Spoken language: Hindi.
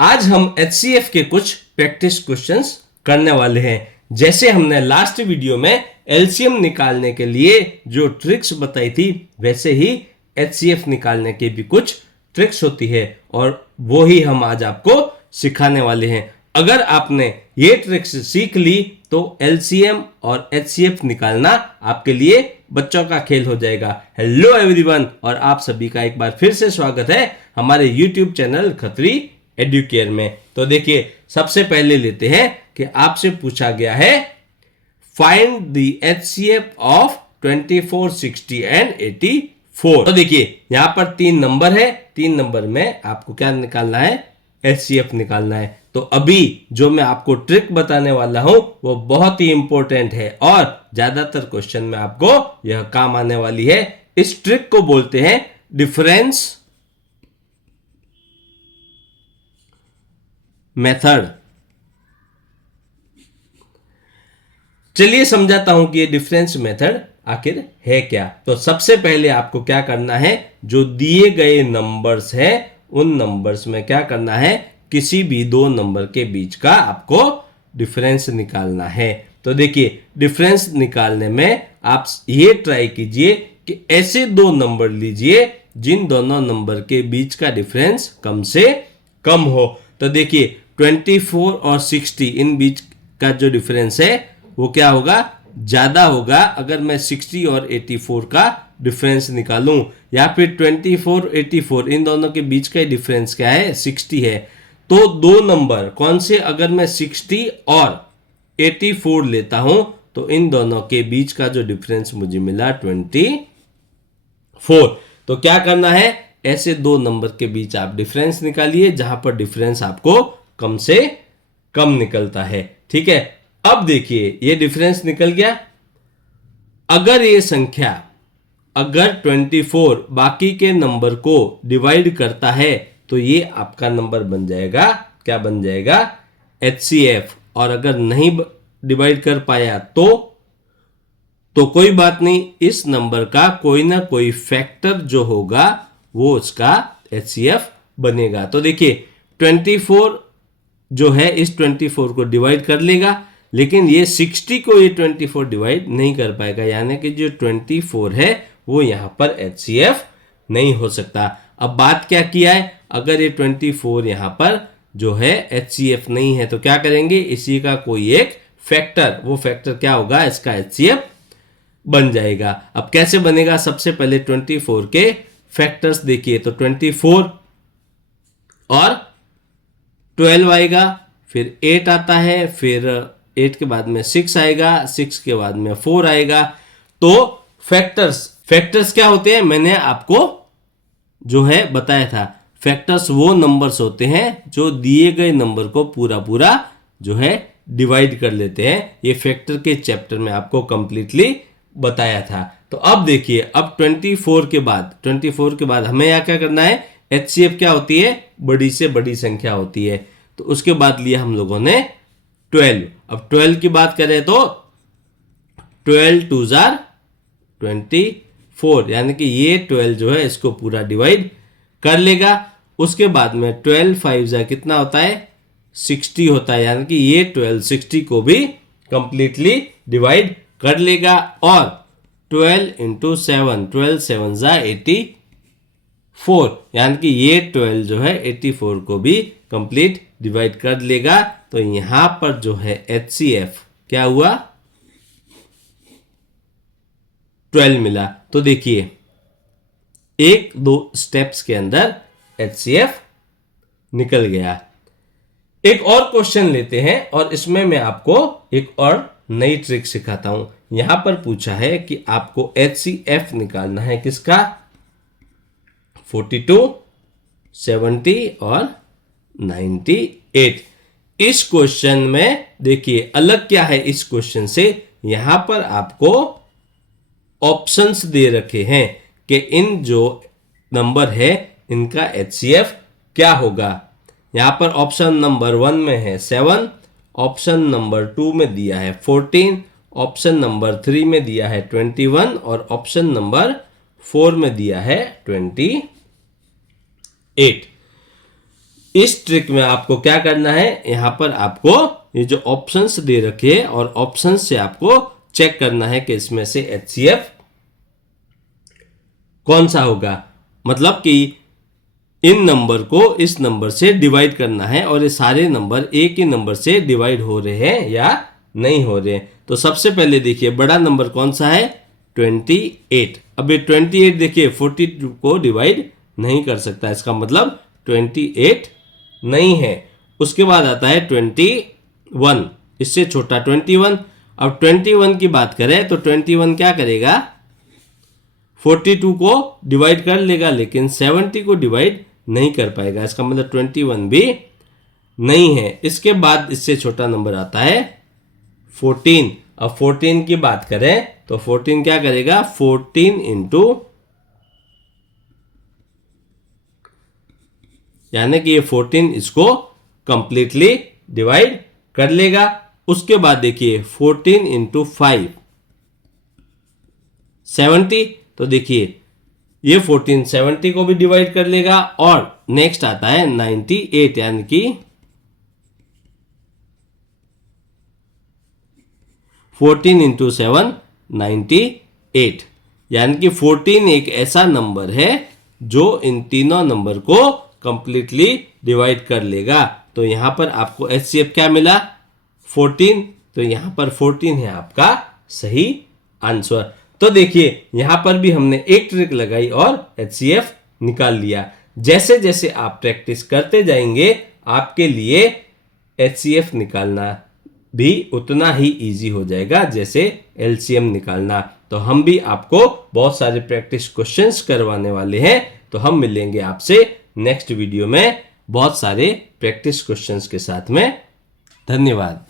आज हम HCF के कुछ प्रैक्टिस क्वेश्चंस करने वाले हैं। जैसे हमने लास्ट वीडियो में एलसीएम निकालने के लिए जो ट्रिक्स बताई थी, वैसे ही HCF निकालने के भी कुछ ट्रिक्स होती है और वो ही हम आज आपको सिखाने वाले हैं। अगर आपने ये ट्रिक्स सीख ली तो एलसीएम और HCF निकालना आपके लिए बच्चों का खेल हो जाएगा। हेलो एवरीवन, और आप सभी का एक बार फिर से स्वागत है हमारे यूट्यूब चैनल खत्री एडुकेयर में। तो देखिए, सबसे पहले लेते हैं कि आपसे पूछा गया है find the HCF of 24, 60 and 84। तो देखिए, यहां पर 3 नंबर है, 3 नंबर में आपको क्या निकालना है? HCF निकालना है। तो अभी जो मैं आपको ट्रिक बताने वाला हूं वो बहुत ही इंपॉर्टेंट है और ज्यादातर क्वेश्चन में आपको यह काम आने वाली है। इस ट्रिक को बोलते हैं डिफरेंस मेथड। चलिए समझाता हूं कि ये डिफरेंस मेथड आखिर है क्या। तो सबसे पहले आपको क्या करना है, जो दिए गए नंबर्स हैं उन नंबर्स में क्या करना है, किसी भी 2 नंबर के बीच का आपको डिफरेंस निकालना है। तो देखिए, डिफरेंस निकालने में आप ये ट्राई कीजिए कि ऐसे 2 नंबर लीजिए जिन दोनों नंबर के बीच का डिफरेंस कम से कम हो। तो देखिए, 24 और 60 इन बीच का जो डिफरेंस है वो क्या होगा? ज्यादा होगा। अगर मैं 60 और 84 का डिफरेंस निकालूं, या फिर 24, 84 इन दोनों के बीच का डिफरेंस क्या है? 60 है। तो 2 नंबर कौन से? अगर मैं 60 और 84 लेता हूं तो इन दोनों के बीच का जो डिफरेंस मुझे मिला 24। तो क्या करना है, ऐसे 2 नंबर के बीच आप डिफरेंस निकालिए जहां पर डिफरेंस आपको कम से कम निकलता है। ठीक है, अब देखिए ये डिफरेंस निकल गया। अगर ये संख्या, अगर 24 बाकी के नंबर को डिवाइड करता है तो ये आपका नंबर बन जाएगा, क्या बन जाएगा? HCF। और अगर नहीं डिवाइड कर पाया तो कोई बात नहीं, इस नंबर का कोई ना कोई फैक्टर जो होगा वो उसका HCF बनेगा। तो देखिए, 24 जो है इस 24 को डिवाइड कर लेगा, लेकिन ये 60 को ये 24 डिवाइड नहीं कर पाएगा, यानी कि जो 24 है वो यहां पर HCF नहीं हो सकता। अब बात क्या किया है, अगर ये 24 यहां पर जो है HCF नहीं है तो क्या करेंगे, इसी का कोई एक फैक्टर, वो फैक्टर क्या होगा? इसका HCF बन जाएगा। अब कैसे बनेगा? सबसे पहले 24 के फैक्टर्स देखिए। तो 24 और 12 आएगा, फिर 8 आता है, फिर 8 के बाद में 6 आएगा, 6 के बाद में 4 आएगा। तो फैक्टर्स क्या होते हैं? मैंने आपको जो है बताया था, फैक्टर्स वो नंबर्स होते हैं जो दिए गए नंबर को पूरा जो है डिवाइड कर लेते हैं। ये फैक्टर के चैप्टर में आपको कंप्लीटली बताया था। तो अब देखिए, अब 24 के बाद हमें यहाँ क्या करना है? HCF क्या होती है? बड़ी से बड़ी संख्या होती है। तो उसके बाद लिया हम लोगों ने 12। अब 12 की बात करें तो 12 2 जार 24, यानी कि ये 12 जो है इसको पूरा डिवाइड कर लेगा। उसके बाद में 12 5 जा कितना होता है? 60 होता है, यानी कि ये 12 60 को भी कंप्लीटली डिवाइड कर लेगा। और 12 इंटू 7, 12 7 जा 84, यानी कि ये 12 जो है 84 को भी कंप्लीट डिवाइड कर लेगा। तो यहां पर जो है HCF क्या हुआ? 12 मिला। तो देखिए, 1-2 स्टेप्स के अंदर HCF निकल गया। एक और क्वेश्चन लेते हैं और इसमें मैं आपको एक और नई ट्रिक सिखाता हूं। यहां पर पूछा है कि आपको HCF निकालना है किसका? 42, 70 और 98। इस क्वेश्चन में देखिए अलग क्या है इस क्वेश्चन से, यहां पर आपको ऑप्शंस दे रखे हैं कि इन जो नंबर है इनका HCF क्या होगा। यहां पर ऑप्शन नंबर 1 में है 7, ऑप्शन नंबर 2 में दिया है 14, ऑप्शन नंबर 3 में दिया है 21 और ऑप्शन नंबर 4 में दिया है 28। इस ट्रिक में आपको क्या करना है, यहां पर आपको ये जो ऑप्शंस दे रखे हैं और ऑप्शंस से आपको चेक करना है कि इसमें से HCF कौन सा होगा। मतलब कि इन नंबर को इस नंबर से डिवाइड करना है और ये सारे नंबर एक ही नंबर से डिवाइड हो रहे हैं या नहीं हो रहे हैं। तो सबसे पहले देखिए बड़ा नंबर कौन सा है, 28। अब ये 28 देखिए 42 को डिवाइड नहीं कर सकता, इसका मतलब 28 नहीं है। उसके बाद आता है 21, इससे छोटा 21। अब 21 की बात करें तो 21 क्या करेगा, 42 को डिवाइड कर लेगा लेकिन 70 को डिवाइड नहीं कर पाएगा, इसका मतलब 21 भी नहीं है। इसके बाद इससे छोटा नंबर आता है 14। अब 14 की बात करें तो 14 क्या करेगा, 14 इंटू, यानी कि ये 14 इसको कंप्लीटली डिवाइड कर लेगा। उसके बाद देखिए 14 इंटू 5 70, तो देखिए ये 14 70 को भी डिवाइड कर लेगा। और नेक्स्ट आता है 98, यानी कि 14 इंटू 7 98, यानी कि 14 एक ऐसा नंबर है जो इन तीनों नंबर को कंप्लीटली डिवाइड कर लेगा। तो यहां पर आपको HCF क्या मिला, 14। तो यहां पर 14 है आपका सही आंसर। तो देखिए यहां पर भी हमने एक ट्रिक लगाई और HCF निकाल लिया। जैसे जैसे आप प्रैक्टिस करते जाएंगे आपके लिए HCF निकालना भी उतना ही इजी हो जाएगा जैसे LCM निकालना। तो हम भी आपको बहुत सारे प्रैक्टिस क्वेश्चंस करवाने वाले हैं। तो हम मिलेंगे आपसे नेक्स्ट वीडियो में बहुत सारे प्रैक्टिस क्वेश्चंस के साथ में। धन्यवाद।